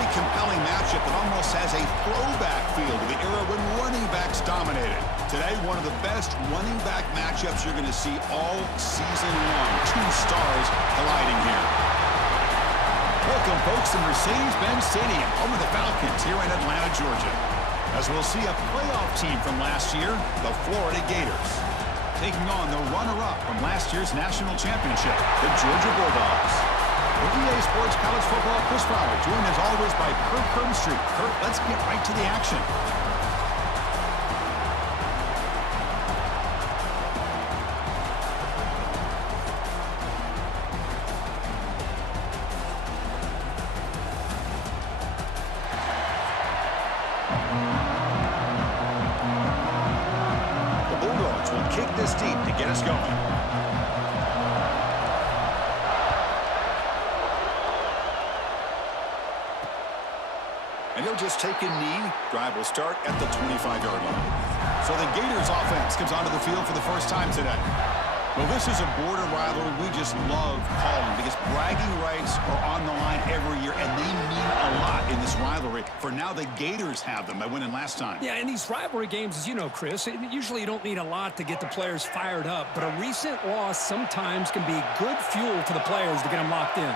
really compelling matchup that almost has a throwback feel to the era when running backs dominated. Today, one of the best running back matchups you're going to see all season long. Two stars colliding here. Welcome, folks, to Mercedes-Benz Stadium, home of the Falcons here in Atlanta, Georgia. As we'll see a playoff team from last year, the Florida Gators, taking on the runner-up from last year's national championship, the Georgia Bulldogs. For EA Sports College Football, Chris Fowler, joined as always by Kirk Herbstreit. Kirk, let's get right to the action. The Bulldogs will kick this deep to get us going. And he'll just take a knee. Drive will start at the 25-yard line. So the Gators offense comes onto the field for the first time today. Well, this is a border rivalry we just love calling because bragging rights are on the line every year, and they mean a lot in this rivalry. For now, the Gators have them by winning last time. Yeah, in these rivalry games, as you know, Chris, usually you don't need a lot to get the players fired up, but a recent loss sometimes can be good fuel for the players to get them locked in.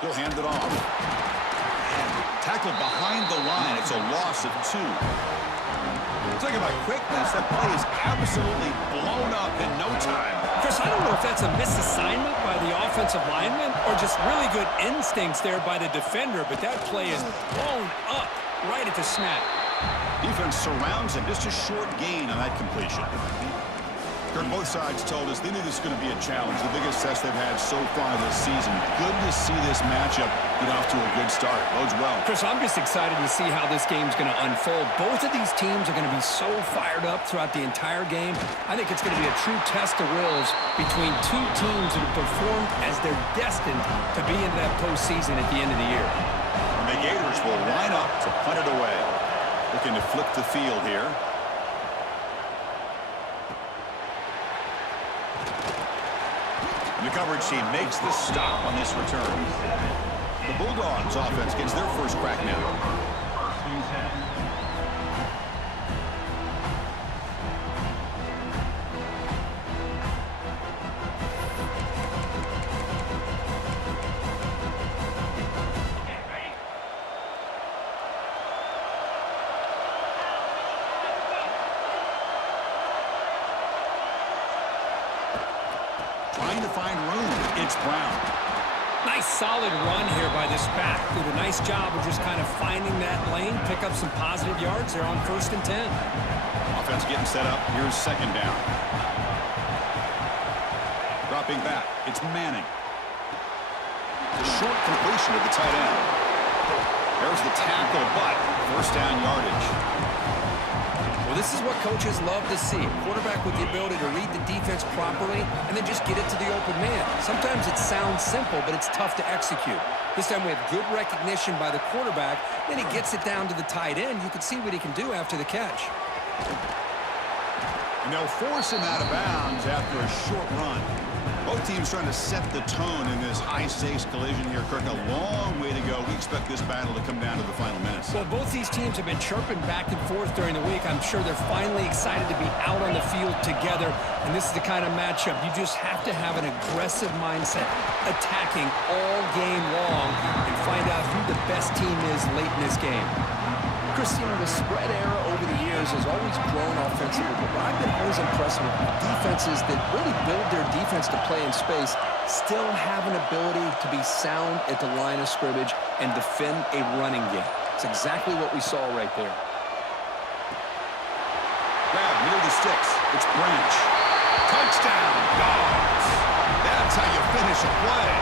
He'll hand it off. Tackled behind the line. It's a loss of 2. Talking about quickness, that play is absolutely blown up in no time. Chris, I don't know if that's a misassignment by the offensive lineman or just really good instincts there by the defender, but that play is blown up right at the snap. Defense surrounds him. Just a short gain on that completion. Both sides told us they knew this was going to be a challenge, the biggest test they've had so far this season. Good to see this matchup get off to a good start. Bodes well. Chris, I'm just excited to see how this game's going to unfold. Both of these teams are going to be so fired up throughout the entire game. I think it's going to be a true test of wills between two teams that have performed as they're destined to be into that postseason at the end of the year. And the Gators will line up to punt it away. Looking to flip the field here. The coverage team makes the stop on this return. The Bulldogs offense gets their first crack now. Trying to find room. It's Brown. Nice solid run here by this back. Did a nice job of just kind of finding that lane, pick up some positive yards there on 1st and 10. Offense getting set up. Here's 2nd down. Dropping back. It's Manning. The short completion to the tight end. There's the tackle, but 1st down yardage. Well, this is what coaches love to see. A quarterback with the ability to read the defense properly and then just get it to the open man. Sometimes it sounds simple, but it's tough to execute. This time we have good recognition by the quarterback. Then he gets it down to the tight end. You can see what he can do after the catch. And they'll force him out of bounds after a short run. Both teams trying to set the tone in this high-stakes collision here. Kirk, a long way to go. We expect this battle to come down to the final minutes. Well, both these teams have been chirping back and forth during the week. I'm sure they're finally excited to be out on the field together. And this is the kind of matchup you just have to have an aggressive mindset, attacking all game long and find out who the best team is late in this game. Chris, you know, the spread era over the years has always grown offensively, but I've been always impressed with defenses that really build their defense to play in space, still have an ability to be sound at the line of scrimmage and defend a running game. It's exactly what we saw right there. Grab near the sticks. It's Branch. Touchdown, Dogs. That's how you finish a play.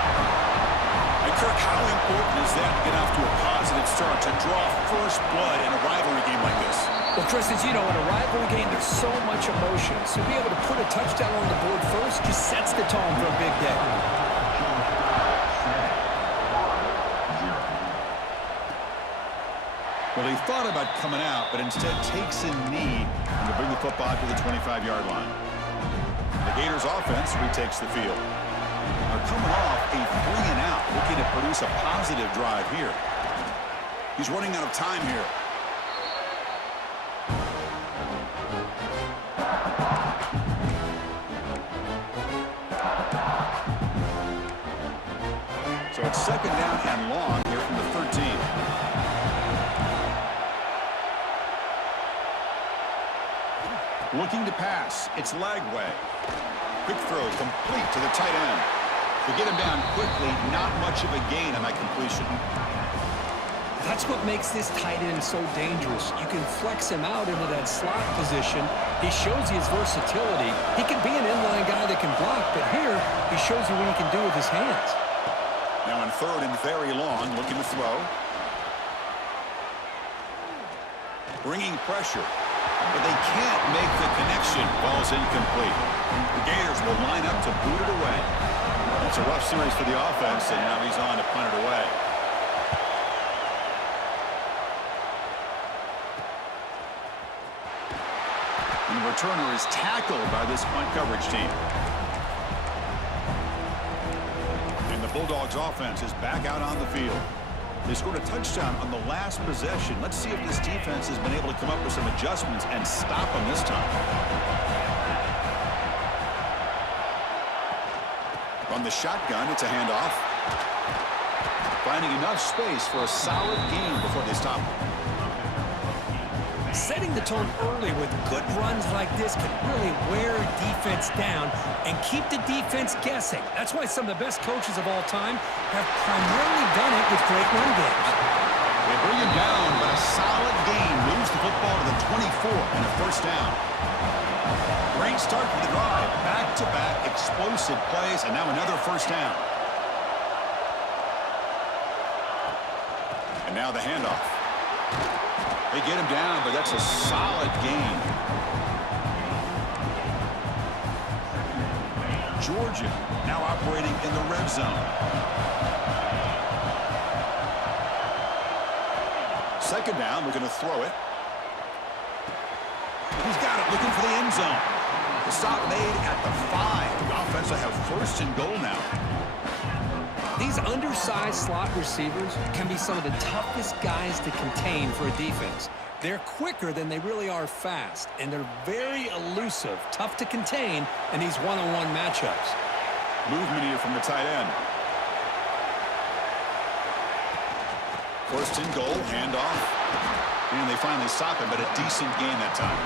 And Kirk, how important is that to get off to a positive start, to draw first blood in a rivalry game like this? Well, Chris, as you know, in a rivalry game, there's so much emotion. So to be able to put a touchdown on the board first just sets the tone for a big day. Well, he thought about coming out, but instead takes a knee to bring the football to the 25-yard line. The Gators offense retakes the field. They're coming off a 3-and-out, looking to produce a positive drive here. He's running out of time here. So it's second down and long here from the 13. Looking to pass. It's Lagway. Quick throw complete to the tight end. To get him down quickly, not much of a gain on that completion. That's what makes this tight end so dangerous. You can flex him out into that slot position. He shows you his versatility. He can be an inline guy that can block, but here he shows you what he can do with his hands. Now on third and very long, looking to throw. Bringing pressure, but they can't make the connection. Ball's incomplete. The Gators will line up to boot it away. That's a rough series for the offense, and now he's on to punt it away. And the returner is tackled by this punt coverage team. And the Bulldogs offense is back out on the field. They scored a touchdown on the last possession. Let's see if this defense has been able to come up with some adjustments and stop them this time. On the shotgun, it's a handoff. Finding enough space for a solid gain before they stop him. Setting the tone early with good runs like this can really wear defense down and keep the defense guessing. That's why some of the best coaches of all time have primarily done it with great run games. They bring him down, but a solid gain moves the football to the 24 and a first down. Great start for the drive. Back-to-back explosive plays, and now another first down. And now the handoff. They get him down, but that's a solid gain. Georgia now operating in the red zone. Second down, we're going to throw it. He's got it, looking for the end zone. The stop made at the 5. The offense will have first and goal now. These undersized slot receivers can be some of the toughest guys to contain for a defense. They're quicker than they really are fast, and they're very elusive, tough to contain in these one-on-one matchups. Movement here from the tight end. First and goal, handoff. And they finally stop him, but a decent gain that time.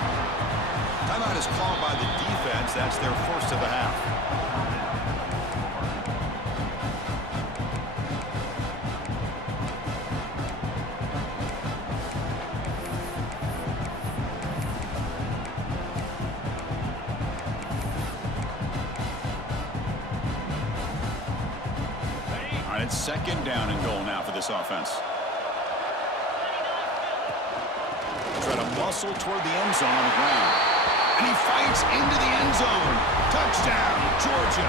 Timeout is called by the defense. That's their first of the half. It's second down and goal now for this offense. Try to muscle toward the end zone on the ground. And he fights into the end zone. Touchdown, Georgia.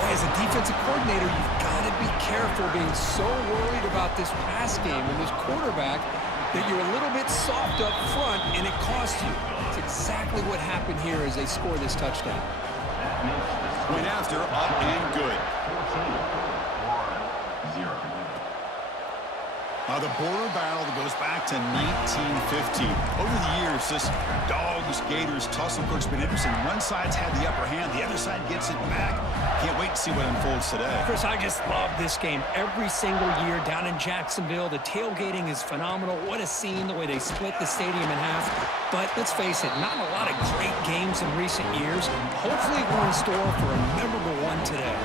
Boy, as a defensive coordinator, you've got to be careful being so worried about this pass game and this quarterback that you're a little bit soft up front and it costs you. It's exactly what happened here as they score this touchdown. Point after, up and good. The border battle that goes back to 1950. Over the years, this Dogs-Gators tussle has been interesting. One side's had the upper hand, the other side gets it back. Can't wait to see what unfolds today. Chris, I just love this game. Every single year down in Jacksonville, the tailgating is phenomenal. What a scene, the way they split the stadium in half. But let's face it, not a lot of great games in recent years. Hopefully we're in store for a memorable one today.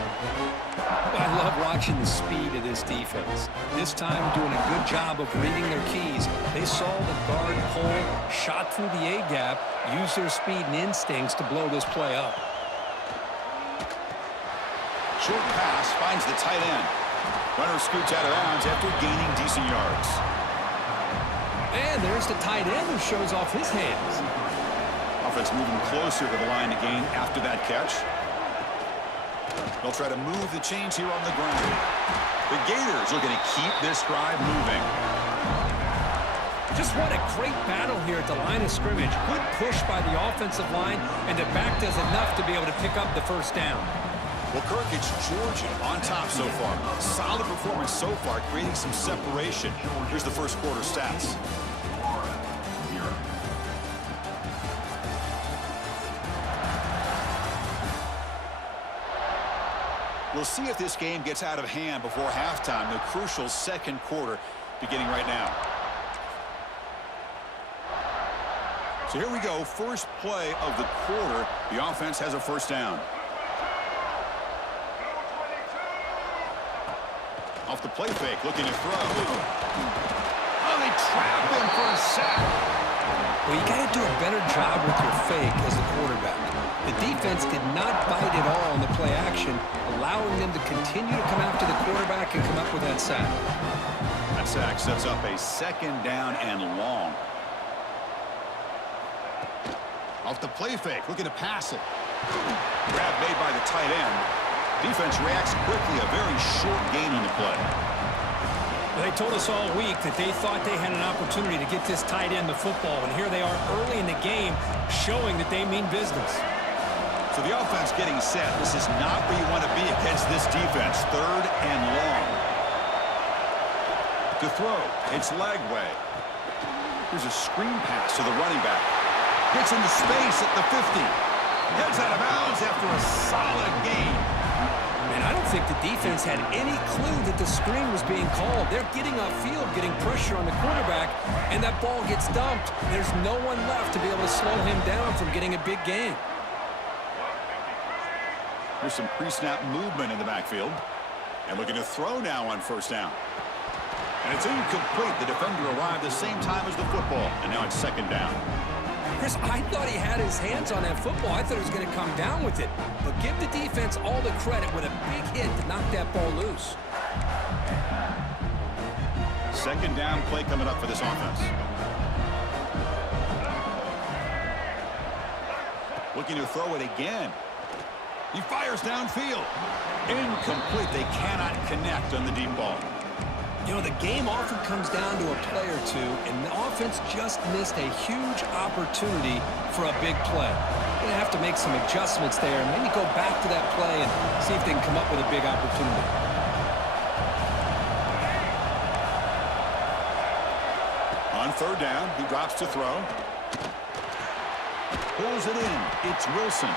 I love watching the speed of this defense. This time doing a good job of reading their keys. They saw the guard pull, shot through the A-gap, used their speed and instincts to blow this play up. Short pass finds the tight end. Runner scoots out of bounds after gaining decent yards. And there's the tight end who shows off his hands. Offense moving closer to the line to gain after that catch. They'll try to move the chains here on the ground. The Gators looking to keep this drive moving. Just what a great battle here at the line of scrimmage. Good push by the offensive line, and the back does enough to be able to pick up the first down. Well, Kirk, it's Georgia on top so far. Solid performance so far, creating some separation. Here's the first quarter stats. We'll see if this game gets out of hand before halftime. The crucial second quarter beginning right now. So here we go. First play of the quarter. The offense has a first down. Off the play fake, looking to throw. Oh, they trap him for a sack. Well, you got to do a better job with your fake as a quarterback. The defense did not bite at all on the play action, allowing them to continue to come after the quarterback and come up with that sack. That sack sets up a second down and long. Off the play fake, looking to pass it. Grab made by the tight end. Defense reacts quickly, a very short gain on the play. Well, they told us all week that they thought they had an opportunity to get this tight end the football, and here they are early in the game showing that they mean business. So the offense getting set. This is not where you want to be against this defense. Third and long. To throw, it's Lagway. Here's a screen pass to the running back. Gets into space at the 50. Heads out of bounds after a solid gain. And I don't think the defense had any clue that the screen was being called. They're getting upfield, getting pressure on the quarterback, and that ball gets dumped. There's no one left to be able to slow him down from getting a big gain. There's some pre-snap movement in the backfield. And looking to throw now on first down. And it's incomplete. The defender arrived the same time as the football. And now it's second down. Chris, I thought he had his hands on that football. I thought he was going to come down with it. But give the defense all the credit with a big hit to knock that ball loose. Second down play coming up for this offense. Looking to throw it again. He fires downfield. Incomplete. They cannot connect on the deep ball. You know, the game often comes down to a play or two, and the offense just missed a huge opportunity for a big play. They're going to have to make some adjustments there and maybe go back to that play and see if they can come up with a big opportunity. On third down, he drops to throw. Pulls it in. It's Wilson.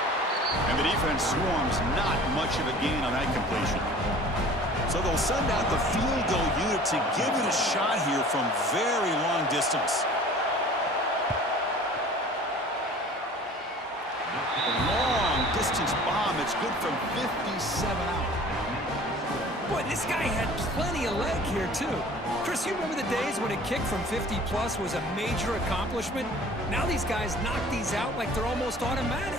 And the defense swarms, not much of a gain on that completion. So they'll send out the field goal unit to give it a shot here from very long distance. A long distance bomb. It's good from 57 out. Boy, this guy had plenty of leg here, too. Chris, you remember the days when a kick from 50-plus was a major accomplishment? Now these guys knock these out like they're almost automatic.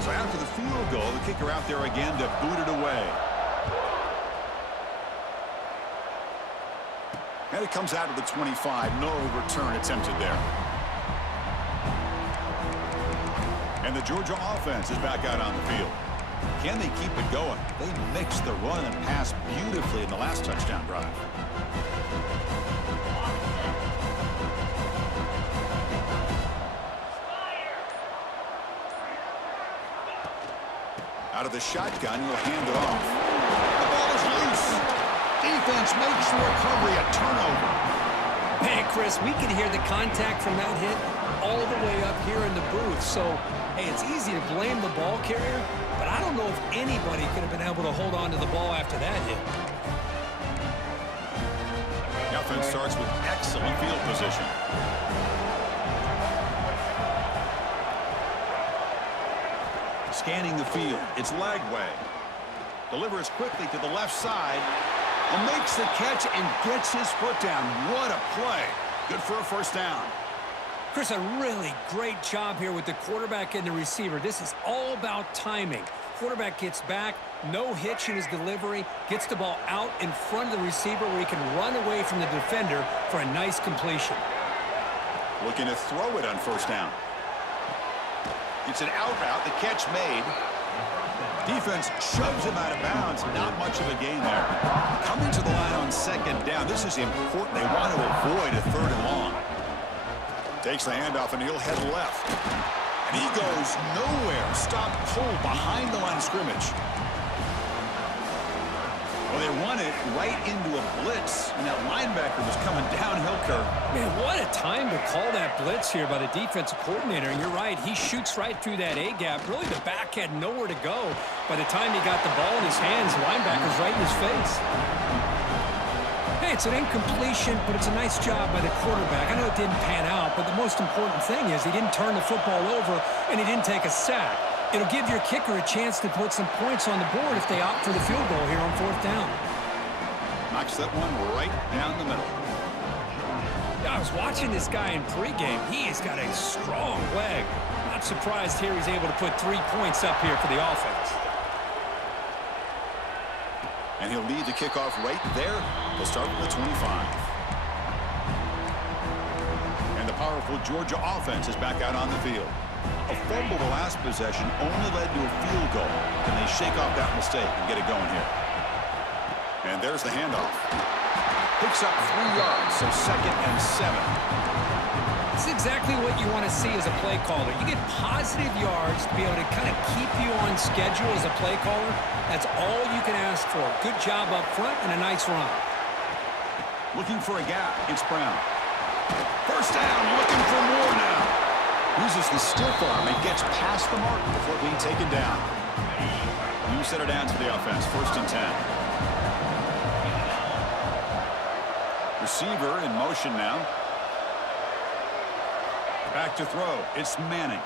So after the field goal, the kicker out there again to boot it away. And it comes out to the 25. No return attempted there. And the Georgia offense is back out on the field. Can they keep it going? They mixed the run and pass beautifully in the last touchdown drive. Out of the shotgun, he'll hand it off. The ball is loose. Defense makes the recovery a turnover. Man, Chris, we can hear the contact from that hit all the way up here in the booth. So, hey, it's easy to blame the ball carrier, but I don't know if anybody could have been able to hold on to the ball after that hit. The offense starts with excellent field position. Scanning the field, it's Lagway. Delivers quickly to the left side and makes the catch and gets his foot down. What a play. Good for a first down. Chris, a really great job here with the quarterback and the receiver. This is all about timing. Quarterback gets back, no hitch in his delivery, gets the ball out in front of the receiver where he can run away from the defender for a nice completion. Looking to throw it on first down. It's an out route, the catch made. Defense shoves him out of bounds. Not much of a gain there. Coming to the line on second down. This is important. They want to avoid a third and long. Takes the handoff and he'll head left. And he goes nowhere. Stopped cold behind the line of scrimmage. Well, they run it right into a blitz, and that linebacker was coming downhill curve. Man, what a time to call that blitz here by the defensive coordinator. And you're right, he shoots right through that A-gap. Really, the back had nowhere to go. By the time he got the ball in his hands, the linebacker's right in his face. Hey, it's an incompletion, but it's a nice job by the quarterback. I know it didn't pan out, but the most important thing is he didn't turn the football over, and he didn't take a sack. It'll give your kicker a chance to put some points on the board if they opt for the field goal here on 4th down. Knocks that one right down the middle. I was watching this guy in pregame. He has got a strong leg. Not surprised here he's able to put 3 points up here for the offense. And he'll lead the kickoff right there. He'll start with the 25. And the powerful Georgia offense is back out on the field. A fumble the last possession only led to a field goal. Can they shake off that mistake and get it going here? And there's the handoff. Picks up 3 yards, so 2nd and 7. This is exactly what you want to see as a play caller. You get positive yards to be able to kind of keep you on schedule as a play caller. That's all you can ask for. Good job up front and a nice run. Looking for a gap. It's Brown. First down, looking for more now. Uses the stiff arm and gets past the mark before being taken down. New set of downs for the offense. 1st and 10. Receiver in motion now. Back to throw. It's Manning.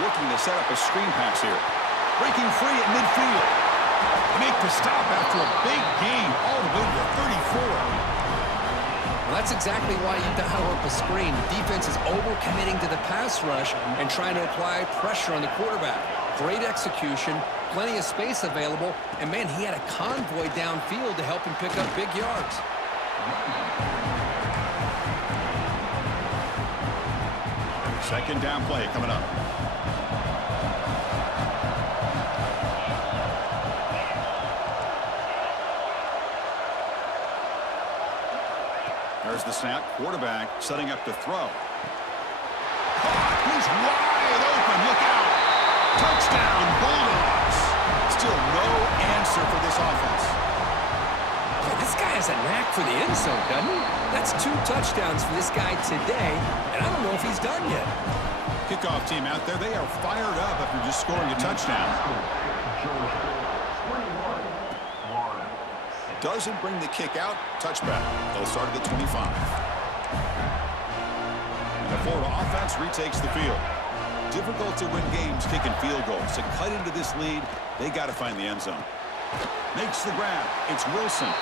Looking to set up a screen pass here. Breaking free at midfield. Make the stop after a big gain all the way to the 34. Well, that's exactly why you dial up a screen. Defense is overcommitting to the pass rush and trying to apply pressure on the quarterback. Great execution, plenty of space available, and man, he had a convoy downfield to help him pick up big yards. Second down play coming up. There's the snap. Quarterback setting up to throw. He's wide open. Look out. Touchdown, Bulldogs. Still no answer for this offense. Yeah, this guy has a knack for the end zone, doesn't he? That's 2 touchdowns for this guy today, and I don't know if he's done yet. Kickoff team out there. They are fired up after just scoring a touchdown. Doesn't bring the kick out. Touchback. They'll start at the 25. And the Florida offense retakes the field. Difficult to win games kicking field goals. To cut into this lead, they got to find the end zone. Makes the grab. It's Wilson.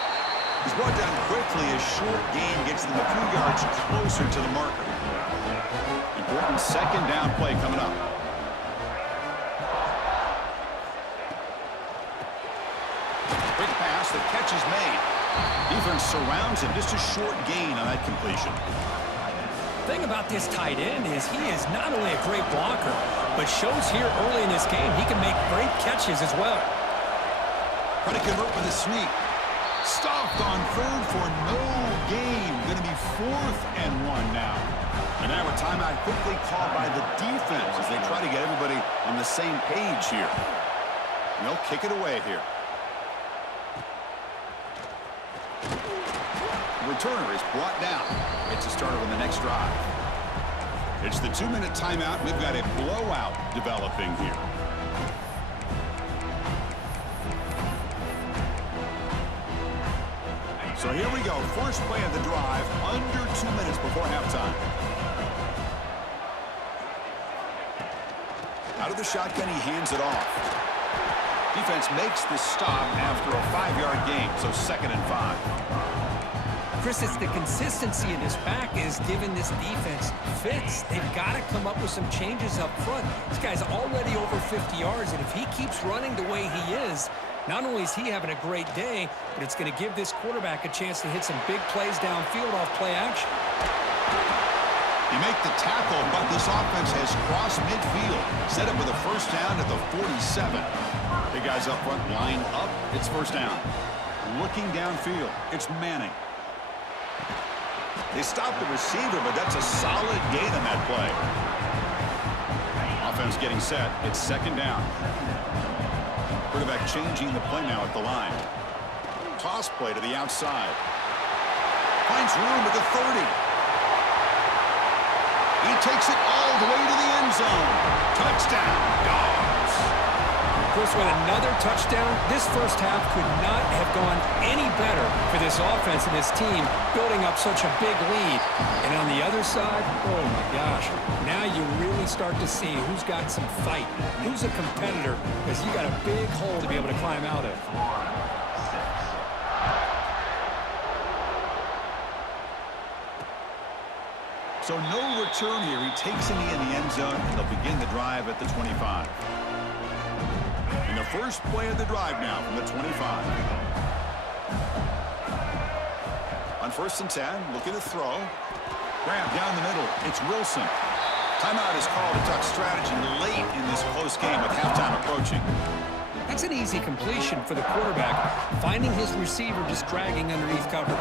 He's brought down quickly as short gain gets them a few yards closer to the marker. Important second down play coming up. Quick pass, the catch is made. Defense surrounds him, just a short gain on that completion. The thing about this tight end is he is not only a great blocker, but shows here early in this game he can make great catches as well. Trying to convert with a sneak. Stopped on 3rd for no gain. Going to be 4th and 1 now. And now a timeout quickly called by the defense as they try to get everybody on the same page here. And they'll kick it away here. Returner is brought down. It's a starter on the next drive. It's the 2-minute timeout. We've got a blowout developing here. So here we go. First play of the drive, under 2 minutes before halftime. Out of the shotgun, he hands it off. Defense makes the stop after a 5-yard gain, so 2nd and 5. Chris, it's the consistency in this back is giving this defense fits. They've got to come up with some changes up front. This guy's already over 50 yards, and if he keeps running the way he is, not only is he having a great day, but it's going to give this quarterback a chance to hit some big plays downfield off play action. You make the tackle, but this offense has crossed midfield. Set up with a first down at the 47. The guys up front line up. It's first down. Looking downfield, it's Manning. They stopped the receiver, but that's a solid gain on that play. offense getting set. It's second down. Quarterback changing the play now at the line. Toss play to the outside. Finds room at the 30. He takes it all the way to the end zone. Touchdown, Dogs. Chris, with another touchdown, this first half could not have gone any better for this offense and this team, building up such a big lead. And on the other side, oh my gosh, now you really start to see who's got some fight, who's a competitor, because you got a big hole to be able to climb out of. So no return here. He takes it in the end zone, and they'll begin the drive at the 25. In the first play of the drive now from the 25. On 1st and 10, looking to throw. Grab down the middle. It's Wilson. Timeout is called to tuck strategy late in this close game with halftime approaching. That's an easy completion for the quarterback, finding his receiver just dragging underneath coverage.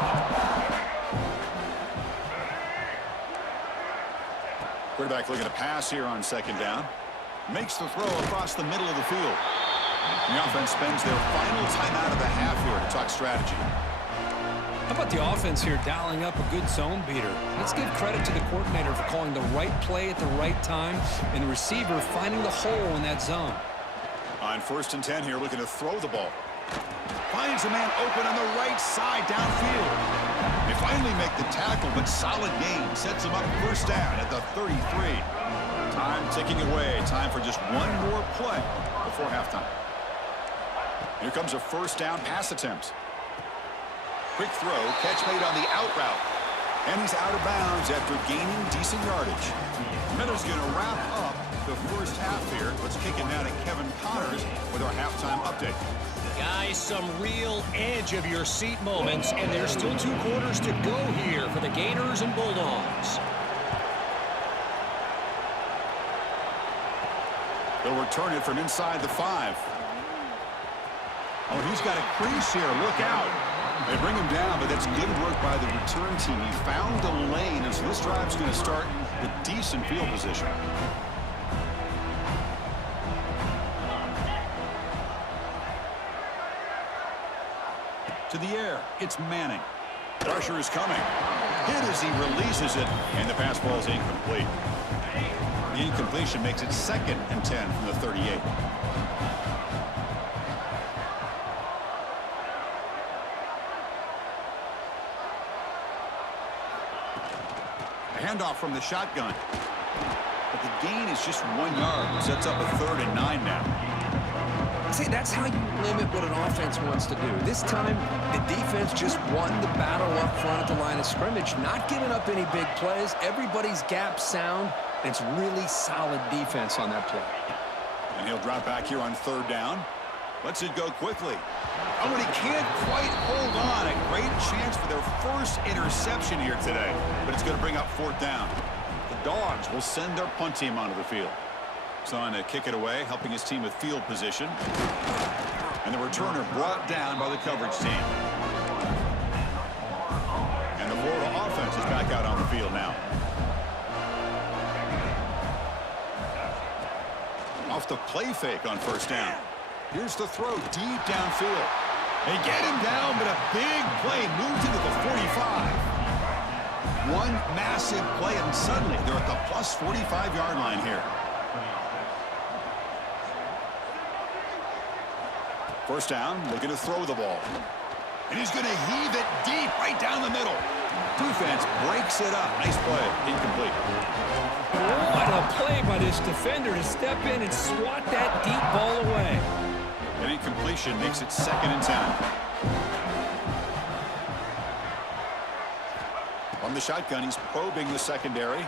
Quarterback looking to pass here on second down. Makes the throw across the middle of the field. The offense spends their final timeout of the half here to talk strategy. How about the offense here dialing up a good zone beater? Let's give credit to the coordinator for calling the right play at the right time and the receiver finding the hole in that zone. On 1st and 10 here, looking to throw the ball. Finds a man open on the right side downfield. They finally make the tackle, but solid gain sets them up first down at the 33. Time ticking away. Time for just one more play before halftime. Here comes a first down pass attempt. Quick throw, catch made on the out route. And he's out of bounds after gaining decent yardage. Miller's going to wrap up the first half here. Let's kick it now to Kevin Connors with our halftime update. Guys, some real edge of your seat moments, and there's still 2 quarters to go here for the Gators and Bulldogs. They'll return it from inside the 5. Oh, he's got a crease here. Look out. They bring him down, but that's good work by the return team. He found a lane, and so this drive's going to start with decent field position. To the air, it's Manning. Pressure is coming. Hit as he releases it, and the pass ball is incomplete. The incompletion makes it 2nd and 10 from the 38. A handoff from the shotgun. But the gain is just 1 yard. Sets up a 3rd and 9 now. See, that's how you limit what an offense wants to do. This time, the defense just won the battle up front at the line of scrimmage, not giving up any big plays. Everybody's gap sound. It's really solid defense on that play. And he'll drop back here on 3rd down. Lets it go quickly. Oh, and he can't quite hold on. A great chance for their first interception here today. But it's going to bring up 4th down. The Dogs will send their punt team onto the field. So on to kick it away, helping his team with field position. And the returner brought down by the coverage team. And the Florida offense is back out on the field now. Off the play fake on 1st down. Here's the throw deep downfield. They get him down, but a big play moves into the 45. One massive play, and suddenly they're at the plus 45-yard line here. 1st down, looking to throw the ball. And he's going to heave it deep right down the middle. Defense breaks it up. Nice play. Incomplete. What a play by this defender to step in and swat that deep ball away. An incompletion makes it 2nd and 10. On the shotgun, he's probing the secondary.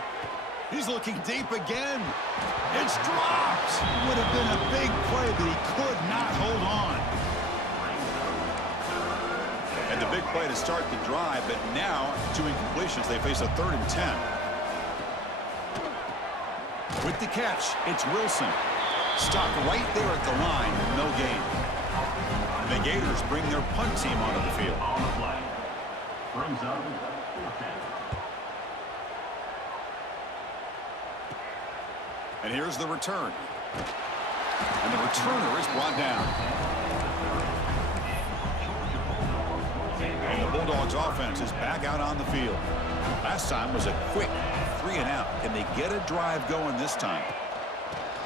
He's looking deep again. It's dropped. Would have been a big play, but he could not hold on. And the big play to start the drive, but now 2 incompletions. They face a 3rd and 10. With the catch, it's Wilson. Stopped right there at the line, no gain. The Gators bring their punt team onto the field. On the play. Brings up 4th. 4 And here's the return. And the returner is brought down. And the Bulldogs offense is back out on the field. Last time was a quick 3-and-out. Can they get a drive going this time?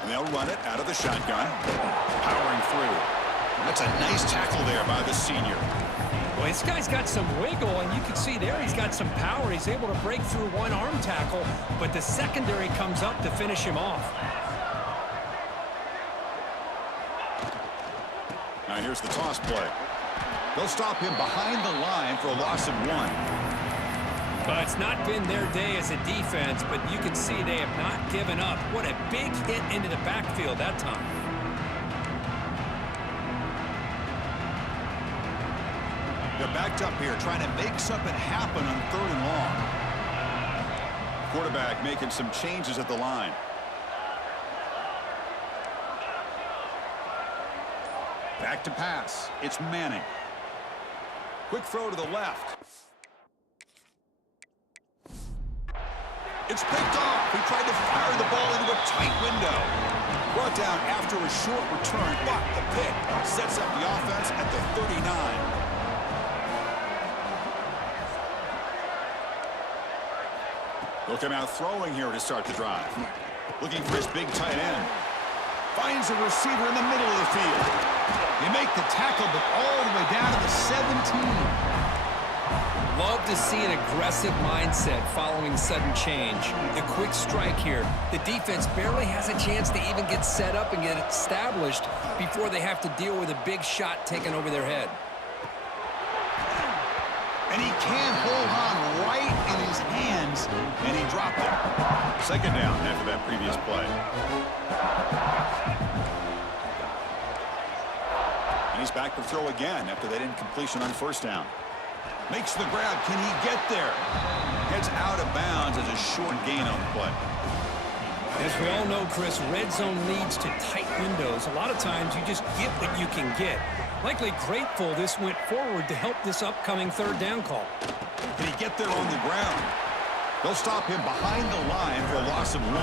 And they'll run it out of the shotgun. Powering through. That's a nice tackle there by the senior. Well, this guy's got some wiggle, and you can see there he's got some power. He's able to break through one arm tackle, but the secondary comes up to finish him off. Now here's the toss play. They'll stop him behind the line for a loss of 1. Well, it's not been their day as a defense, but you can see they have not given up. What a big hit into the backfield that time. They're backed up here trying to make something happen on 3rd and long. Quarterback making some changes at the line. Back to pass. It's Manning. Quick throw to the left. It's picked off. He tried to fire the ball into a tight window. Brought down after a short return, but the pick sets up the offense at the 39. He'll come out throwing here to start the drive. Looking for his big tight end. Finds a receiver in the middle of the field. They make the tackle, but all the way down to the 17. Love to see an aggressive mindset following sudden change. The quick strike here. The defense barely has a chance to even get set up and get established before they have to deal with a big shot taken over their head. And he can't hold on right in his hands, and he dropped it. 2nd down after that previous play. And he's back to throw again after that incompletion on 1st down. Makes the grab. Can he get there? Heads out of bounds as a short gain on the play. As we all know, Chris, red zone leads to tight windows. A lot of times you just get what you can get. Likely grateful this went forward to help this upcoming 3rd down call. Can he get there on the ground? They'll stop him behind the line for a loss of 1.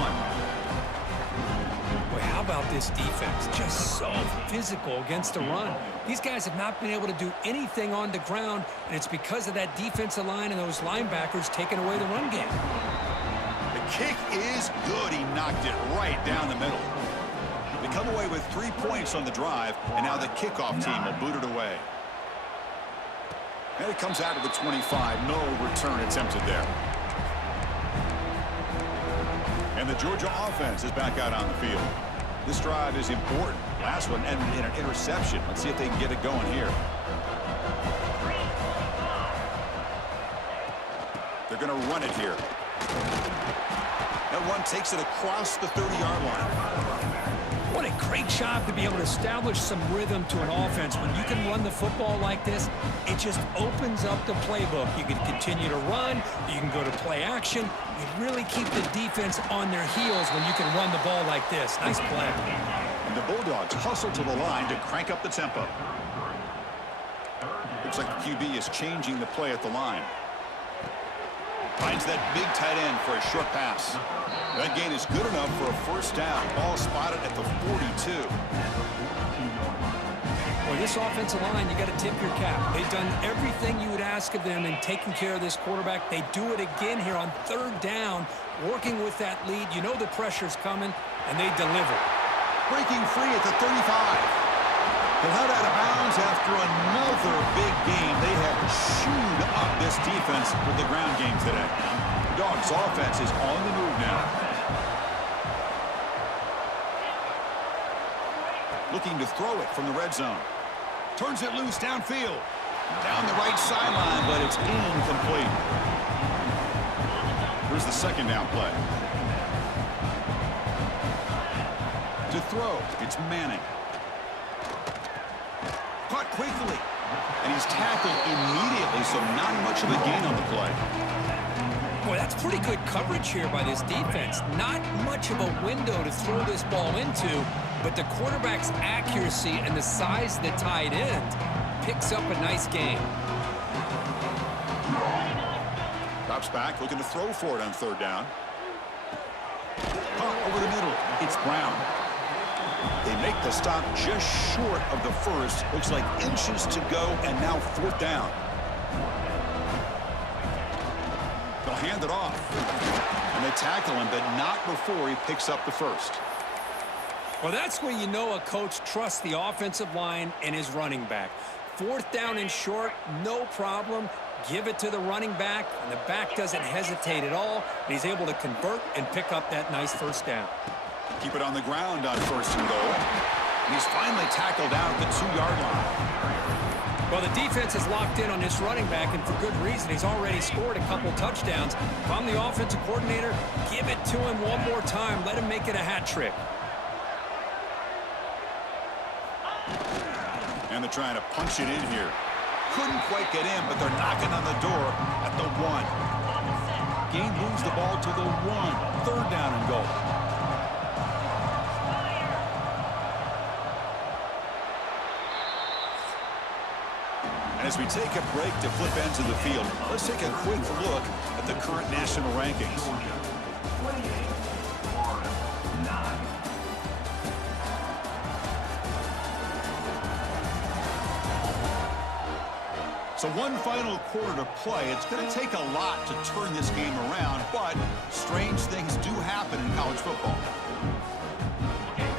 Boy, how about this defense? Just so physical against the run. These guys have not been able to do anything on the ground, and it's because of that defensive line and those linebackers taking away the run game. The kick is good. He knocked it right down the middle. They come away with 3 points on the drive, and now the kickoff team will boot it away. And it comes out of the 25. No return attempted there. And the Georgia offense is back out on the field. This drive is important. Last one ended in an interception. Let's see if they can get it going here. They're going to run it here. That one takes it across the 30-yard line. What a great job to be able to establish some rhythm to an offense. When you can run the football like this, it just opens up the playbook. You can continue to run. You can go to play action. You really keep the defense on their heels when you can run the ball like this. Nice play. And the Bulldogs hustle to the line to crank up the tempo. Looks like the QB is changing the play at the line. Finds that big tight end for a short pass. That gain is good enough for a 1st down. Ball spotted at the 42. Boy, this offensive line, you got to tip your cap. They've done everything you would ask of them in taking care of this quarterback. They do it again here on 3rd down, working with that lead. You know the pressure's coming, and they deliver. Breaking free at the 35. They're held out of bounds after another big game. They have chewed up this defense with the ground game today. The Dogs' offense is on the move now. Looking to throw it from the red zone. Turns it loose downfield. Down the right sideline, but it's incomplete. Here's the 2nd down play. To throw, it's Manning. Caught quickly. And he's tackled immediately, so not much of a gain on the play. Boy, that's pretty good coverage here by this defense. Not much of a window to throw this ball into, but the quarterback's accuracy and the size of the tight end picks up a nice gain. Drops back, looking to throw for it on 3rd down. Caught over the middle. It's Brown. They make the stop just short of the first. Looks like inches to go, and now 4th down. They'll hand it off. And they tackle him, but not before he picks up the first. Well, that's where you know a coach trusts the offensive line and his running back. 4th down and short, no problem. Give it to the running back, and the back doesn't hesitate at all. And he's able to convert and pick up that nice first down. Keep it on the ground on 1st and goal. And he's finally tackled down at the 2-yard line. Well, the defense is locked in on this running back, and for good reason. He's already scored a couple touchdowns. If I'm the offensive coordinator, give it to him one more time. Let him make it a hat trick. And they're trying to punch it in here. Couldn't quite get in, but they're knocking on the door at the 1. Gain moves the ball to the 1. 3rd down and goal. And as we take a break to flip ends of the field, let's take a quick look at the current national rankings. So one final quarter to play. It's going to take a lot to turn this game around, but strange things do happen in college football.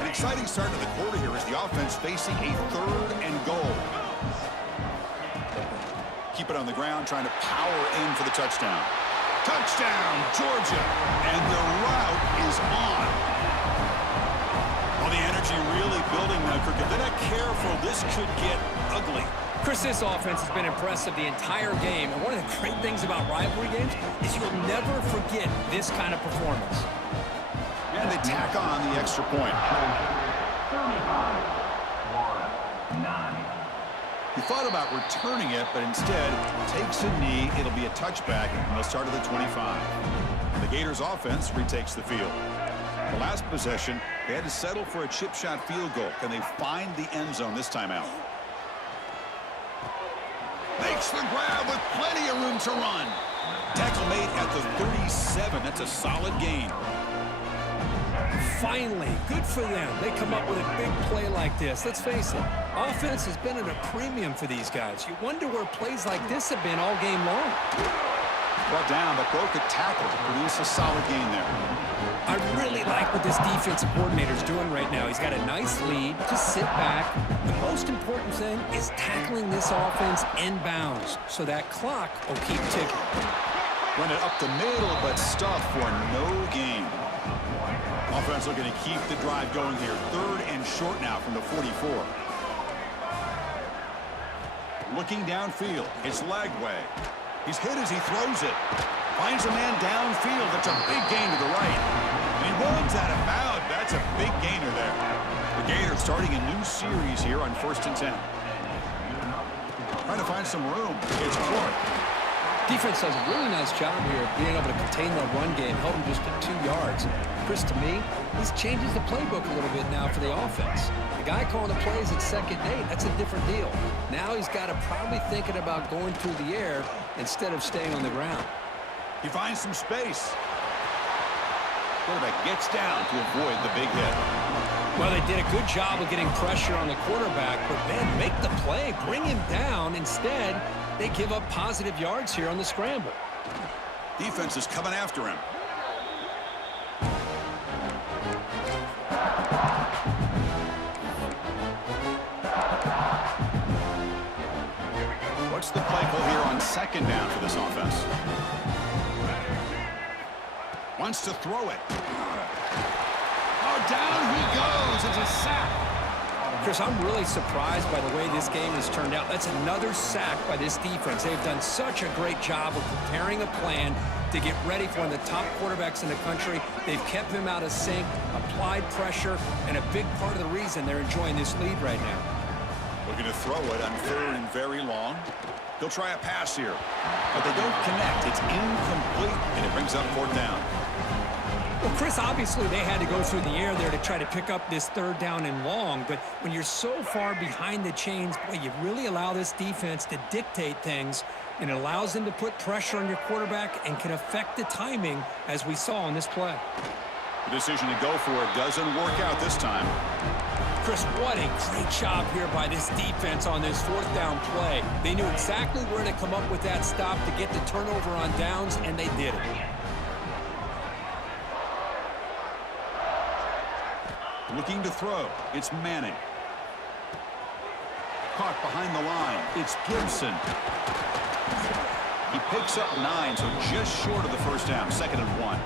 An exciting start to the quarter here as the offense facing a 3rd and goal. Keep it on the ground, trying to power in for the touchdown. Touchdown, Georgia! And the route is on. Well, the energy really building now, Kirk. If they're not careful, this could get ugly. Chris, this offense has been impressive the entire game. And one of the great things about rivalry games is you'll never forget this kind of performance. And they tack on the extra point. 35-9. He thought about returning it, but instead takes a knee. It'll be a touchback, and they'll start at the 25. The Gators offense retakes the field. The last possession, they had to settle for a chip shot field goal. Can they find the end zone this time out? Makes the grab with plenty of room to run. Tackle made at the 37. That's a solid gain. Finally, good for them. They come up with a big play like this. Let's face it, offense has been at a premium for these guys. You wonder where plays like this have been all game long. Brought down, but broke a tackle to produce a solid gain there. I really like what this defensive coordinator's doing right now. He's got a nice lead. Just sit back. The most important thing is tackling this offense inbounds so that clock will keep ticking. Run it up the middle, but stuffed for no gain. Offense looking to keep the drive going here. 3rd and short now from the 44. Looking downfield. It's Lagway. He's hit as he throws it. Finds a man downfield. That's a big gain to the right. And he runs out of bounds. That's a big gainer there. The Gators starting a new series here on 1st and 10. Trying to find some room. It's Clark. Defense does a really nice job here of being able to contain the run game, held him just at 2 yards. Chris, to me, this changes the playbook a little bit now for the offense. The guy calling the plays at 2nd and 8, that's a different deal. Now he's got to probably thinking about going through the air instead of staying on the ground. He finds some space. Quarterback gets down to avoid the big hit. Well, they did a good job of getting pressure on the quarterback, but man, make the play, bring him down. Instead, they give up positive yards here on the scramble. Defense is coming after him. What's the play call here on 2nd down for this offense? Wants to throw it. Oh, down he goes. It's a sack. Chris, I'm really surprised by the way this game has turned out. That's another sack by this defense. They've done such a great job of preparing a plan to get ready for one of the top quarterbacks in the country. They've kept him out of sync, applied pressure, and a big part of the reason they're enjoying this lead right now. Looking to throw it on 3rd and very long. They'll try a pass here, but they don't connect. It's incomplete, and it brings up 4th down. Well, Chris, obviously they had to go through the air there to try to pick up this 3rd down and long, but when you're so far behind the chains, boy, you really allow this defense to dictate things, and it allows them to put pressure on your quarterback and can affect the timing, as we saw on this play. The decision to go for it doesn't work out this time. Chris, what a great job here by this defense on this fourth down play. They knew exactly where to come up with that stop to get the turnover on downs, and they did it. Looking to throw. It's Manning. Caught behind the line. It's Gibson. He picks up 9, so just short of the first down. 2nd and 1.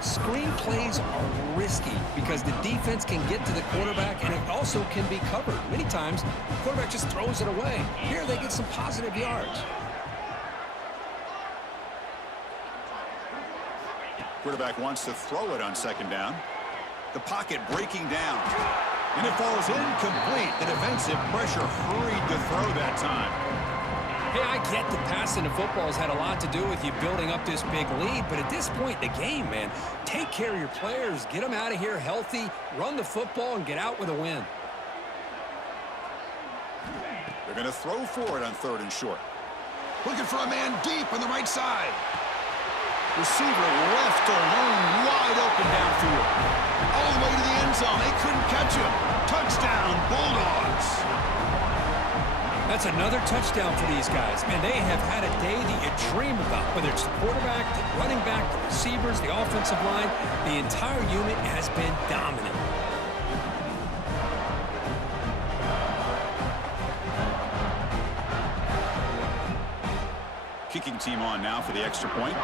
Screen plays are risky because the defense can get to the quarterback, and it also can be covered. Many times, the quarterback just throws it away. Here, they get some positive yards. Quarterback wants to throw it on 2nd down. The pocket breaking down. And it falls incomplete. The defensive pressure hurried to throw that time. Hey, I get the passing of football has had a lot to do with you building up this big lead, but at this point in the game, man, take care of your players, get them out of here healthy, run the football, and get out with a win. They're going to throw for it on 3rd and short. Looking for a man deep on the right side. Receiver left alone, wide open downfield. All the way to the end zone. They couldn't catch him. Touchdown, Bulldogs. That's another touchdown for these guys. Man, they have had a day that you dream about, whether it's the quarterback, the running back, the receivers, the offensive line. The entire unit has been dominant. Kicking team on now for the extra point.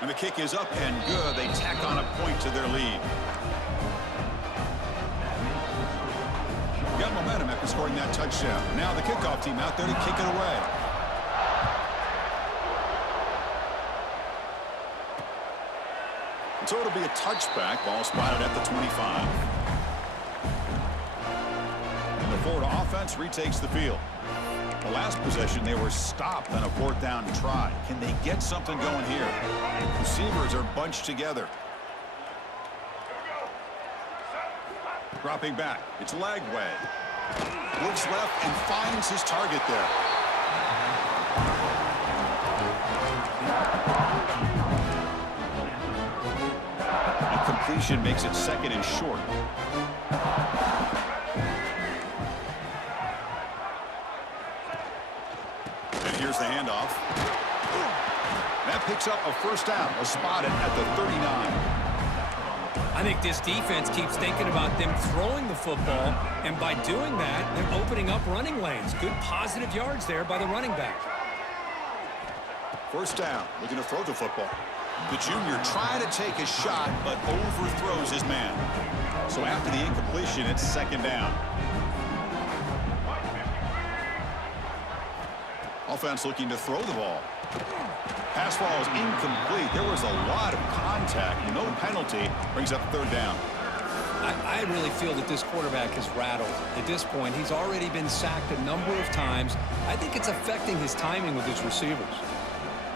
And the kick is up and good. They tack on a point to their lead. Got momentum after scoring that touchdown. Now the kickoff team out there to kick it away. So it'll be a touchback. Ball spotted at the 25. And the Florida offense retakes the field. The last possession, they were stopped on a 4th down try. Can they get something going here? Receivers are bunched together. Dropping back. It's Lagway. Looks left and finds his target there. A completion makes it 2nd and short. Here's the handoff. That picks up a 1st down. Was spotted at the 39. I think this defense keeps thinking about them throwing the football, and by doing that, they're opening up running lanes. Good positive yards there by the running back. 1st down. Looking to throw the football. The junior trying to take a shot, but overthrows his man. So after the incompletion, it's 2nd down. Offense looking to throw the ball. Pass ball is incomplete. There was a lot of contact. No penalty. Brings up 3rd down. I really feel that this quarterback is rattled. At this point, he's already been sacked a number of times. I think it's affecting his timing with his receivers.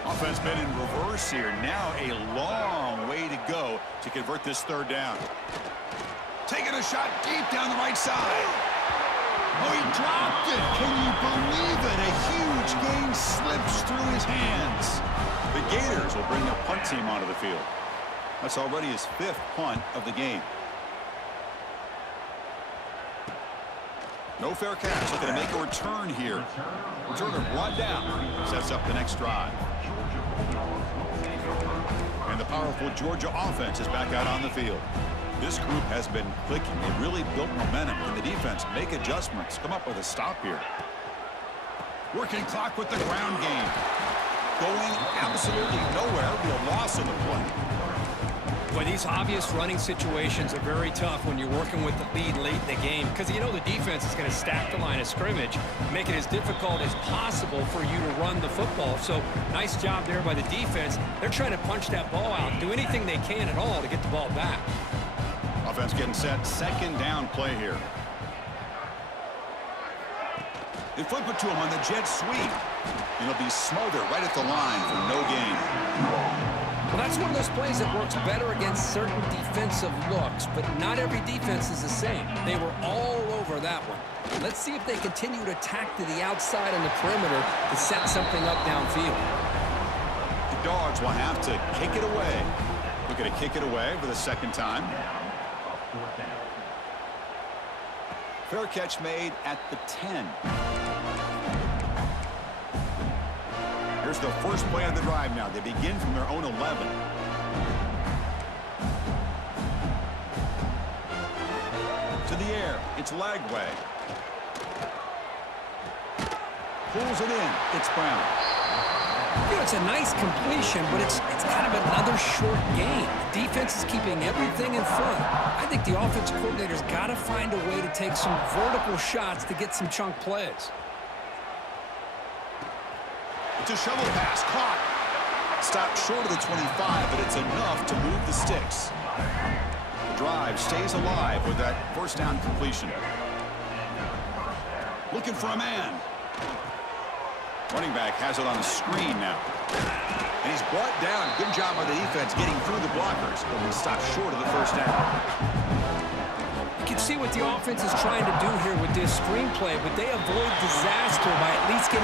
Offense been in reverse here. Now a long way to go to convert this 3rd down. Taking a shot deep down the right side. Oh, he dropped it. Can you believe it? A huge gain slips through his hands. The Gators will bring the punt team onto the field. That's already his 5th punt of the game. No fair catch. Looking to make a return here. Returner brought down. Sets up the next drive. And the powerful Georgia offense is back out on the field. This group has been clicking. They really built momentum. Can the defense make adjustments? Come up with a stop here. Working clock with the ground game. Going absolutely nowhere. Be a loss of the play. Boy, these obvious running situations are very tough when you're working with the lead late in the game, because you know the defense is going to stack the line of scrimmage, make it as difficult as possible for you to run the football. So nice job there by the defense. They're trying to punch that ball out and do anything they can at all to get the ball back. Offense getting set. 2nd down play here. They flip it to him on the jet sweep. It'll be smothered right at the line for no gain. Well, that's one of those plays that works better against certain defensive looks, but not every defense is the same. They were all over that one. Let's see if they continue to attack to the outside on the perimeter to set something up downfield. The Dogs will have to kick it away. We're going to kick it away for the second time. Fair catch made at the 10. Here's the first play of the drive now. They begin from their own 11. To the air. It's Lagway. Pulls it in. It's Brown. You know, it's a nice completion, but it's kind of another short game. The defense is keeping everything in front. I think the offensive coordinator's got to find a way to take some vertical shots to get some chunk plays. It's a shovel pass. Caught. Stopped short of the 25, but it's enough to move the sticks. The drive stays alive with that first down completion. Looking for a man. Running back has it on the screen now. And he's brought down. Good job by the defense getting through the blockers, but he stopped short of the first down. You can see what the offense is trying to do here with this screenplay, but they avoid disaster by at least getting